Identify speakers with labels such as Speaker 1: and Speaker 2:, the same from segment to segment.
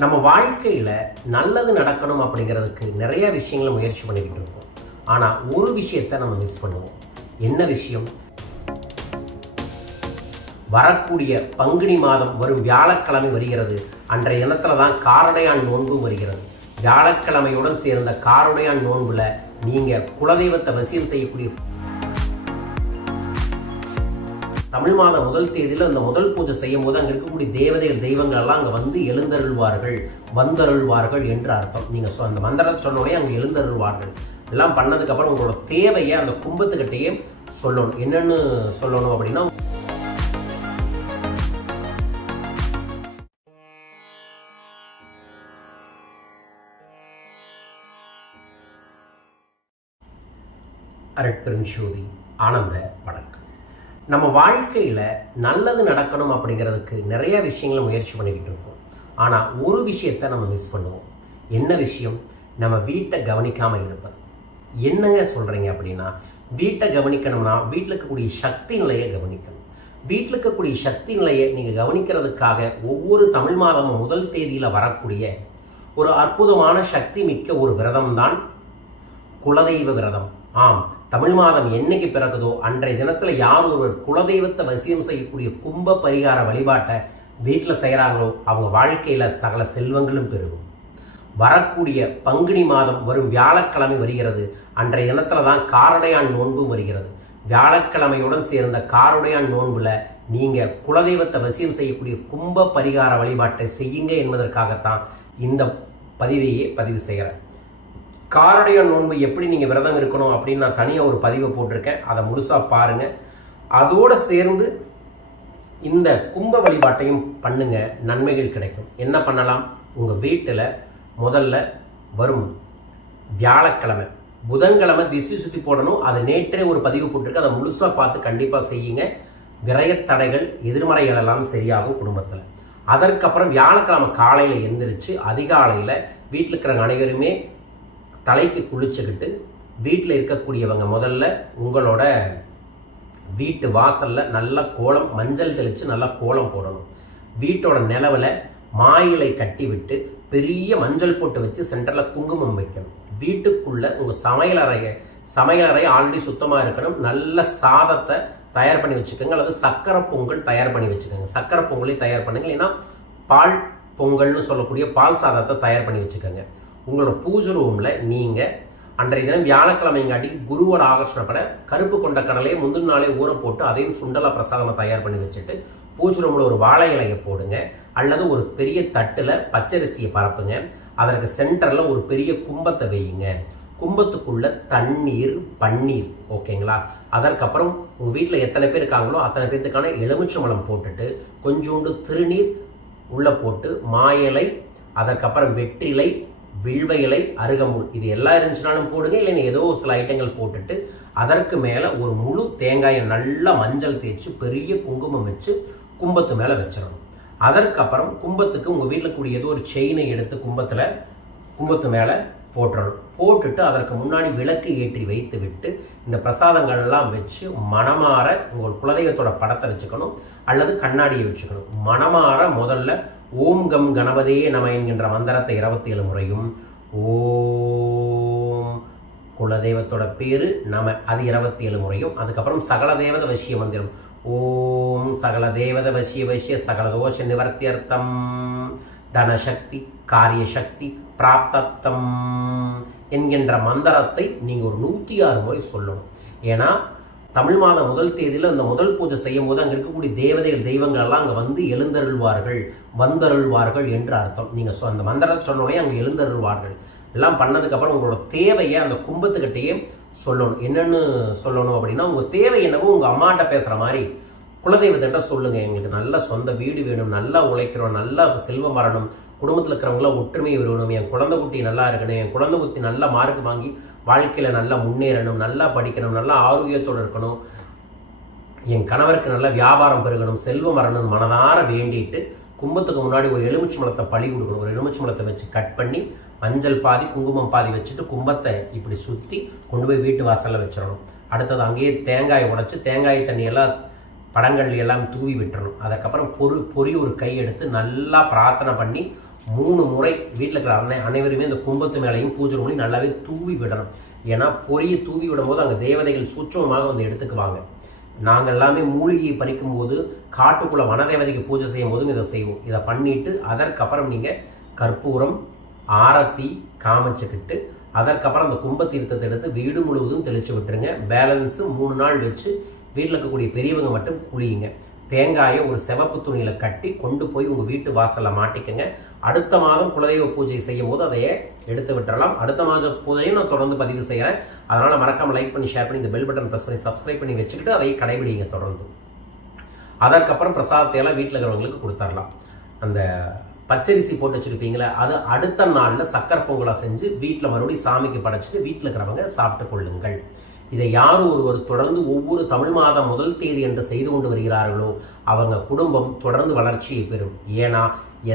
Speaker 1: நம்ம வாழ்க்கையில் நல்லது நடக்கணும் அப்படிங்கிறதுக்கு நிறைய விஷயங்களை முயற்சி பண்ணிக்கிட்டு இருப்போம் ஆனால் ஒரு விஷயத்தை நம்ம மிஸ் பண்ணுவோம். என்ன விஷயம்? வரக்கூடிய பங்குனி மாதம் வரும் வியாழக்கிழமை வருகிறது. அன்றைய தினத்துல தான் காரடையான் நோன்பும் வருகிறது. வியாழக்கிழமையுடன் சேர்ந்த காரடையான் நோன்புல நீங்க குலதெய்வத்தை வசியம் செய்யக்கூடிய தமிழ் மாதம் முதல் தேதியில் அந்த முதல் பூஜை செய்யும் போது அங்கே இருக்கக்கூடிய தேவதைகள் தெய்வங்கள் எல்லாம் அங்கே வந்து எழுந்தருள்வார்கள். வந்தருள்வார்கள் என்று அர்த்தம். நீங்கள் சொ அந்த மந்திரத்தை சொன்னோடனே அங்கே எழுந்தருள்வார்கள். எல்லாம் பண்ணதுக்கப்புறம் உங்களோட தேவையை அந்த கும்பத்துக்கிட்டேயே சொல்லணும். என்னன்னு சொல்லணும் அப்படின்னா அரட்பெரும் ஜோதி ஆனந்த படம் நம்ம வாழ்க்கையில் நல்லது நடக்கணும் அப்படிங்கிறதுக்கு நிறைய விஷயங்களை முயற்சி பண்ணிக்கிட்டு இருப்போம். ஆனால் ஒரு விஷயத்தை நம்ம மிஸ் பண்ணுவோம். என்ன விஷயம்? நம்ம வீட்டை கவனிக்காமல் இருப்பது. என்னங்க சொல்கிறீங்க அப்படின்னா வீட்டை கவனிக்கணும்னா வீட்டில் இருக்கக்கூடிய சக்தி நிலையை கவனிக்கணும். வீட்டில் இருக்கக்கூடிய சக்தி நிலையை நீங்கள் கவனிக்கிறதுக்காக ஒவ்வொரு தமிழ் மாதமும் முதல் தேதியில் வரக்கூடிய ஒரு அற்புதமான சக்தி மிக்க ஒரு விரதம் தான் குலதெய்வ விரதம். ஆம் தமிழ் மாதம் என்னைக்கு பிறகுதோ அன்றைய தினத்தில் யார் ஒருவர் குலதெய்வத்தை வசியம் செய்யக்கூடிய கும்ப பரிகார வழிபாட்டை வீட்டில் செய்கிறாங்களோ அவங்க வாழ்க்கையில் சகல செல்வங்களும் பெருகும். வரக்கூடிய பங்குனி மாதம் வரும் வியாழக்கிழமை வருகிறது. அன்றைய தினத்தில் தான் காரடையான் நோன்பும் வருகிறது. வியாழக்கிழமையுடன் சேர்ந்த காரடையான் நோன்பில் நீங்கள் குலதெய்வத்தை வசியம் செய்யக்கூடிய கும்ப பரிகார வழிபாட்டை செய்யுங்க என்பதற்காகத்தான் இந்த பதிவையே பதிவு செய்கிறேன். காரடைய நோன்பு எப்படி நீங்கள் விரதம் இருக்கணும் அப்படின்னு நான் தனியாக ஒரு பதிவை போட்டிருக்கேன். அதை முழுசாக பாருங்கள் அதோடு சேர்ந்து இந்த கும்ப வழிபாட்டையும் பண்ணுங்க. நன்மைகள் கிடைக்கும். என்ன பண்ணலாம்? உங்கள் வீட்டில் முதல்ல வரும் வியாழக்கிழமை. புதன்கிழமை திசை சுற்றி போடணும். அது நேற்றே ஒரு பதிவு போட்டிருக்கு அதை முழுசாக பார்த்து கண்டிப்பாக செய்யுங்க. விரயத்தடைகள் எதிர்மறைகள் எல்லாம் சரியாகும் குடும்பத்தில். அதற்கப்புறம் வியாழக்கிழமை காலையில் எந்திரிச்சு அதிகாலையில் வீட்டில் இருக்கிற அனைவருமே தலைக்கு குளிச்சுக்கிட்டு வீட்டில் இருக்கக்கூடியவங்க முதல்ல உங்களோட வீட்டு வாசலில் நல்ல கோலம் மஞ்சள் தெளித்து நல்லா கோலம் போடணும். வீட்டோட நிலவில் மாயிலை கட்டி விட்டு பெரிய மஞ்சள் போட்டு வச்சு சென்டரில் குங்குமம் வைக்கணும். வீட்டுக்குள்ளே உங்கள் சமையலறையை சமையலறை ஆல்ரெடி சுத்தமாக இருக்கணும். நல்ல சாதத்தை தயார் பண்ணி வச்சுக்கோங்க. அல்லது சக்கரை பொங்கல் தயார் பண்ணி வச்சுக்கோங்க. சக்கரை பொங்கலையும் தயார் பண்ணுங்க. இல்லைன்னா பால் பொங்கல்னு சொல்லக்கூடிய பால் சாதத்தை தயார் பண்ணி வச்சுக்கோங்க. உங்களோட பூஜை ரூமில் நீங்கள் அன்றைய தினம் வியாழக்கிழமைங்காட்டிக்கு குருவோட ஆகர்ஷணப்பட கருப்பு கொண்ட கடலையை முந்தின நாளே ஊற போட்டு அதையும் சுண்டலா பிரசாதமாக தயார் பண்ணி வச்சுட்டு பூஜை ரூமில் ஒரு வாழை இலையை போடுங்க. அல்லது ஒரு பெரிய தட்டில் பச்சரிசியை பரப்புங்க. அதற்கு சென்டரில் ஒரு பெரிய கும்பத்தை வையுங்க. கும்பத்துக்குள்ள தண்ணீர் பன்னீர் ஓகேங்களா? அதற்கப்புறம் உங்கள் வீட்டில் எத்தனை பேர் இருக்காங்களோ அத்தனை பேர்த்துக்கான எலுமிச்சம்பழம் போட்டுட்டு கொஞ்சோண்டு திருநீர் உள்ளே போட்டு மாயலை அதற்கப்புறம் வெற்றிலை வில்வ இலை அருகம்புல் இது எல்லாம் இருந்துச்சுனாலும் போடுங்க இல்லைன்னு ஏதோ சில ஐட்டங்கள் போட்டுட்டு அதற்கு மேலே ஒரு முழு தேங்காயை நல்லா மஞ்சள் தேய்ச்சி பெரிய குங்குமம் வச்சு கும்பத்து மேலே வச்சிடணும். அதற்கப்புறம் கும்பத்துக்கு உங்கள் வீட்டில் கூடிய ஏதோ ஒரு செயினை எடுத்து கும்பத்தில் கும்பத்து மேலே போட்டுடணும் போட்டுட்டு அதற்கு முன்னாடி விளக்கு ஏற்றி வைத்து விட்டு இந்த பிரசாதங்கள்லாம் வச்சு மனமாற உங்கள் குலதெய்வத்தோட படத்தை வச்சுக்கணும் அல்லது கண்ணாடியை வச்சுக்கணும். மனமாற முதல்ல ஓம் கம் கணபதியே நம என்கின்ற மந்திரத்தை இருபத்தி ஏழு முறையும். ஓம் குலதெய்வத்தோட பேர் நம. அது இருபத்தி ஏழு முறையும். அதுக்கப்புறம் சகல தேவத வசிய மந்திரம். ஓம் சகல தேவத வசிய வசிய சகல தோஷ நிவர்த்தியர்த்தம் தனசக்தி காரியசக்தி பிராப்தப்தம் என்கின்ற மந்திரத்தை நீங்கள் ஒரு நூற்றி ஆறு முறை சொல்லணும். ஏன்னா தமிழ் மாதம் முதல் தேதியில் அந்த முதல் பூஜை செய்யும் போது அங்கே இருக்கக்கூடிய தேவதைகள் தெய்வங்கள் எல்லாம் அங்கே வந்து எழுந்தருள்வார்கள். வந்தருள்வார்கள் என்று அர்த்தம். நீங்கள் சொ அந்த மந்திரத்தை சொன்னோடனே அங்கே எழுந்தருள்வார்கள். எல்லாம் பண்ணதுக்கப்புறம் உங்களோட தேவையை அந்த கும்பத்துக்கிட்டேயே சொல்லணும். என்னென்னு சொல்லணும் அப்படின்னா உங்கள் தேவை என்னவோ உங்கள் அம்மாட்ட பேசுகிற மாதிரி குலதெய்வத்திட்ட சொல்லுங்கள் எங்களுக்கு நல்ல சொந்த வீடு வேணும் நல்லா உழைக்கிறோம் நல்லா செல்வம் வரணும். குடும்பத்தில் இருக்கிறவங்களாம் ஒற்றுமை வேணும். என் குழந்தை குட்டி நல்லா இருக்கணும். என் குழந்தை குட்டி நல்லா மார்க் வாங்கி வாழ்க்கையில் நல்லா முன்னேறணும் நல்லா படிக்கணும் நல்லா ஆரோக்கியத்தோடு இருக்கணும். என் கணவருக்கு நல்ல வியாபாரம் பெருகணும் செல்வம் வரணும் மனதார வேண்டிட்டு கும்பத்துக்கு முன்னாடி ஒரு எலுமிச்சி மலத்தை பழி கொடுக்கணும். ஒரு எலுமிச்சி மலத்தை வச்சு கட் பண்ணி மஞ்சள் பாதி குங்குமம் பாதி வச்சுட்டு கும்பத்தை இப்படி சுற்றி கொண்டு போய் வீட்டு வாசலில் வச்சிடணும். அடுத்தது அங்கேயே தேங்காயை உடைச்சி தேங்காய் தண்ணியெல்லாம் படங்கள் எல்லாம் தூவி விட்டுறணும். அதுக்கப்புறம் பொறு பொறி ஒரு கை எடுத்து நல்லா பிரார்த்தனை பண்ணி மூணு முறை வீட்டில் இருக்கிற அனை அனைவருமே இந்த கும்பத்து மேலேயும் பூஜை பண்ணி நல்லாவே தூவி விடணும். ஏன்னா பொரியை தூவி விடும்போது அங்கே தேவதைகள் சூட்சமமாக வந்து எடுத்துக்குவாங்க. நாங்கள் எல்லாமே மூலிகையை பறிக்கும் போது காட்டுக்குள்ளே வனதேவதைக்கு பூஜை செய்யும் போதும் இதை செய்வோம். இதை பண்ணிவிட்டு அதற்கப்புறம் நீங்கள் கற்பூரம் ஆரத்தி காமிச்சுக்கிட்டு அதற்கப்புறம் அந்த கும்ப தீர்த்தத்தை எடுத்து வீடு முழுவதும் தெளித்து விட்டுருங்க. பேலன்ஸு மூணு நாள் வச்சு வீட்டில் இருக்கக்கூடிய பெரியவங்க மட்டும் குளியுங்க. தேங்காயை ஒரு சிவப்பு துணியில் கட்டி கொண்டு போய் உங்கள் வீட்டு வாசலில் மாட்டிக்கங்க. அடுத்த மாதம் குலதெய்வ பூஜை செய்யும் போது அதையே எடுத்து விட்டுறலாம். அடுத்த மாத பூஜையும் நான் தொடர்ந்து பதிவு செய்கிறேன் அதனால் மறக்காமல் லைக் பண்ணி ஷேர் பண்ணி இந்த பெல் பட்டன் ப்ரெஸ் பண்ணி சப்ஸ்கிரைப் பண்ணி வச்சுக்கிட்டு அதையே கடைபிடிங்க தொடர்ந்து. அதற்கப்புறம் பிரசாதத்தை எல்லாம் வீட்டில் இருக்கிறவங்களுக்கு கொடுத்துடலாம் அந்த பச்சரிசி போட்டு வச்சுருப்பீங்களே அது அடுத்த நாளில் சக்கரை பொங்கலாக செஞ்சு வீட்டில் மறுபடியும் சாமிக்கு படைச்சிட்டு வீட்டில் இருக்கிறவங்க சாப்பிட்டு கொள்ளுங்கள். இதை யார் ஒருவர் தொடர்ந்து ஒவ்வொரு தமிழ் மாதம் முதல் தேதி என்று செய்து கொண்டு வருகிறார்களோ அவங்க குடும்பம் தொடர்ந்து வளர்ச்சியை பெறும். ஏன்னா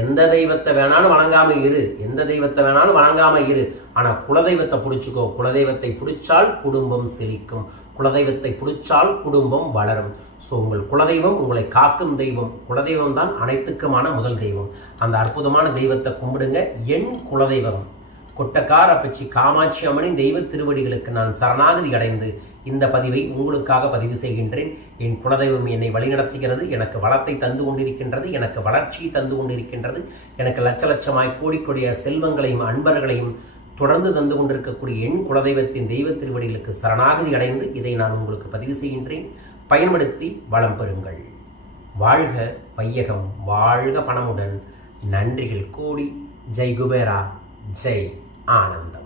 Speaker 1: எந்த தெய்வத்தை வேணாலும் வணங்காம இரு எந்த தெய்வத்தை வேணாலும் வணங்காம இரு. ஆனால் குலதெய்வத்தை பிடிச்சிக்கோ. குலதெய்வத்தை பிடிச்சால் குடும்பம் செழிக்கும். குலதெய்வத்தை பிடிச்சால் குடும்பம் வளரும். ஸோ உங்கள் குலதெய்வம் உங்களை காக்கும் தெய்வம். குலதெய்வம் தான் அனைத்துக்குமான முதல் தெய்வம். அந்த அற்புதமான தெய்வத்தை கும்பிடுங்க. என் குலதெய்வம். கொட்டக்கார பச்சி காமாட்சி அம்மனின் தெய்வ திருவடிகளுக்கு நான் சரணாகதி அடைந்து இந்த பதிவை உங்களுக்காக பதிவு செய்கின்றேன். என் குலதெய்வம் என்னை வழிநடத்துகிறது. எனக்கு வளத்தை தந்து கொண்டிருக்கின்றது. எனக்கு வளர்ச்சியை தந்து கொண்டிருக்கின்றது. எனக்கு லட்ச லட்சமாய் கோடிக்கொடிய செல்வங்களையும் அன்பர்களையும் தொடர்ந்து தந்து கொண்டிருக்கக்கூடிய என் குலதெய்வத்தின் தெய்வ திருவடிகளுக்கு சரணாகதி அடைந்து இதை நான் உங்களுக்கு பதிவு செய்கின்றேன். பயன்படுத்தி வளம் பெறுங்கள். வாழ்க வையகம். வாழ்க பணமுடன். நன்றிகள் கோடி. ஜெய் குபேரா. ஜெய். ആനന്ദം.